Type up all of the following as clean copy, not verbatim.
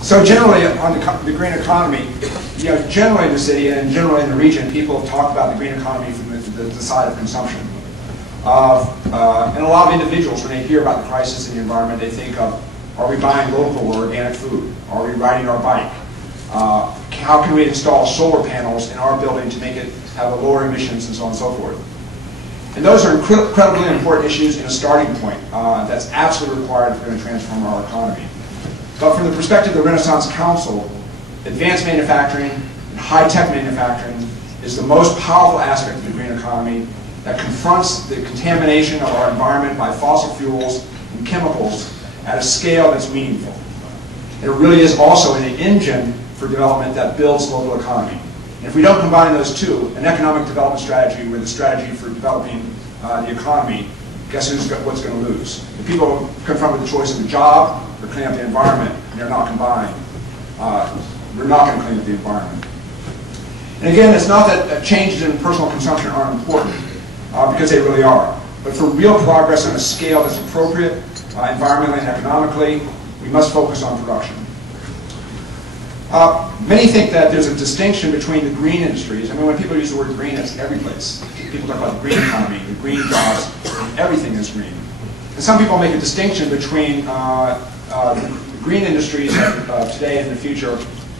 So generally on the green economy, generally in the city and generally in the region, people have talked about the green economy from the side of consumption. And a lot of individuals, when they hear about the crisis in the environment, they think of, are we buying local or organic food? Are we riding our bike? How can we install solar panels in our building to make it have a lower emissions and so on and so forth? And those are incredibly important issues in a starting point that's absolutely required if we're going to transform our economy. But from the perspective of the Renaissance Council, advanced manufacturing and high-tech manufacturing is the most powerful aspect of the green economy that confronts the contamination of our environment by fossil fuels and chemicals at a scale that's meaningful. It really is also an engine for development that builds local economy. And if we don't combine those two, an economic development strategy with a strategy for developing the economy, guess what's going to lose? The people confronted with the choice of a job or clean up the environment, and they're not combined. We're not going to clean up the environment. And again, it's not that changes in personal consumption aren't important, because they really are. But for real progress on a scale that's appropriate, environmentally and economically, we must focus on production. Many think that there's a distinction between the green industries. I mean, when people use the word green, it's every place. People talk about the green economy, the green jobs, everything is green. And some people make a distinction between the green industries of today and the future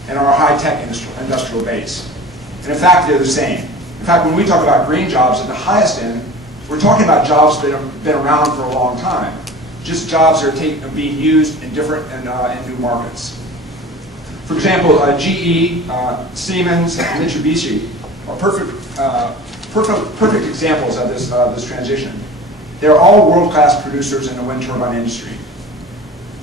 and our high-tech industrial base. And in fact, they're the same. In fact, when we talk about green jobs at the highest end, we're talking about jobs that have been around for a long time. Just jobs that are being used in different and new markets. For example, GE, Siemens, and Mitsubishi are perfect examples of this transition. They're all world-class producers in the wind turbine industry.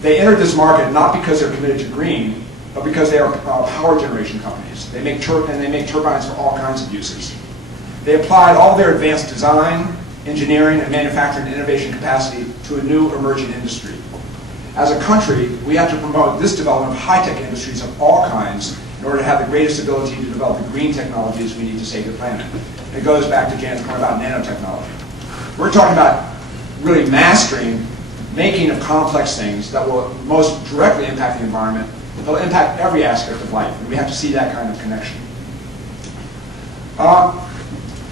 They entered this market not because they're committed to green, but because they are power generation companies. They make turbines for all kinds of uses. They applied all their advanced design, engineering, and manufacturing and innovation capacity to a new emerging industry. As a country, we have to promote this development of high-tech industries of all kinds in order to have the greatest ability to develop the green technologies we need to save the planet. And it goes back to Jan's point about nanotechnology. We're talking about really mastering making of complex things that will most directly impact the environment. They'll impact every aspect of life, and we have to see that kind of connection.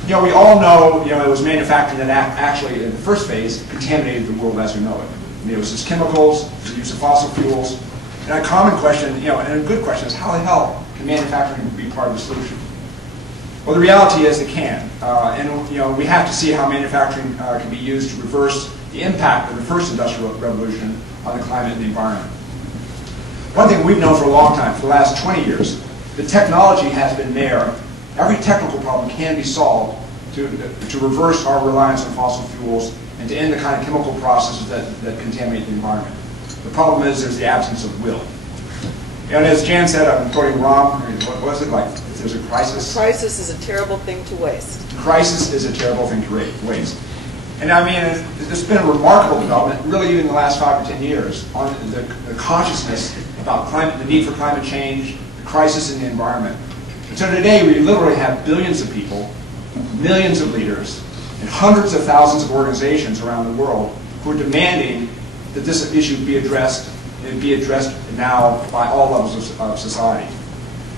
We all know, it was manufacturing that actually, in the first phase, contaminated the world as we know it. It was just chemicals, the use of fossil fuels. And a common question, and a good question, is how the hell can manufacturing be part of the solution? Well, the reality is it can. And we have to see how manufacturing can be used to reverse the impact of the first industrial revolution on the climate and the environment. One thing we've known for a long time, for the last 20 years, the technology has been there. Every technical problem can be solved to reverse our reliance on fossil fuels and to end the kind of chemical processes that contaminate the environment. The problem is there's the absence of will. And as Jan said, I'm quoting Rom, what was it like? If there's a crisis? A crisis is a terrible thing to waste. Crisis is a terrible thing to waste. And I mean, there's been a remarkable development, really even in the last 5 or 10 years, on the consciousness about the need for climate change, the crisis in the environment. And so today we literally have billions of people, millions of leaders, and hundreds of thousands of organizations around the world who are demanding that this issue be addressed, and be addressed now by all levels of society.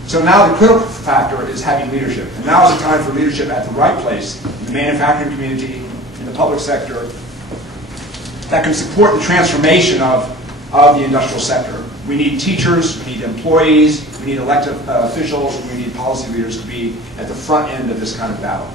So now the critical factor is having leadership. And now is the time for leadership at the right place, in the manufacturing community, in the public sector, that can support the transformation of the industrial sector. We need teachers, we need employees, we need elected officials, we need policy leaders to be at the front end of this kind of battle.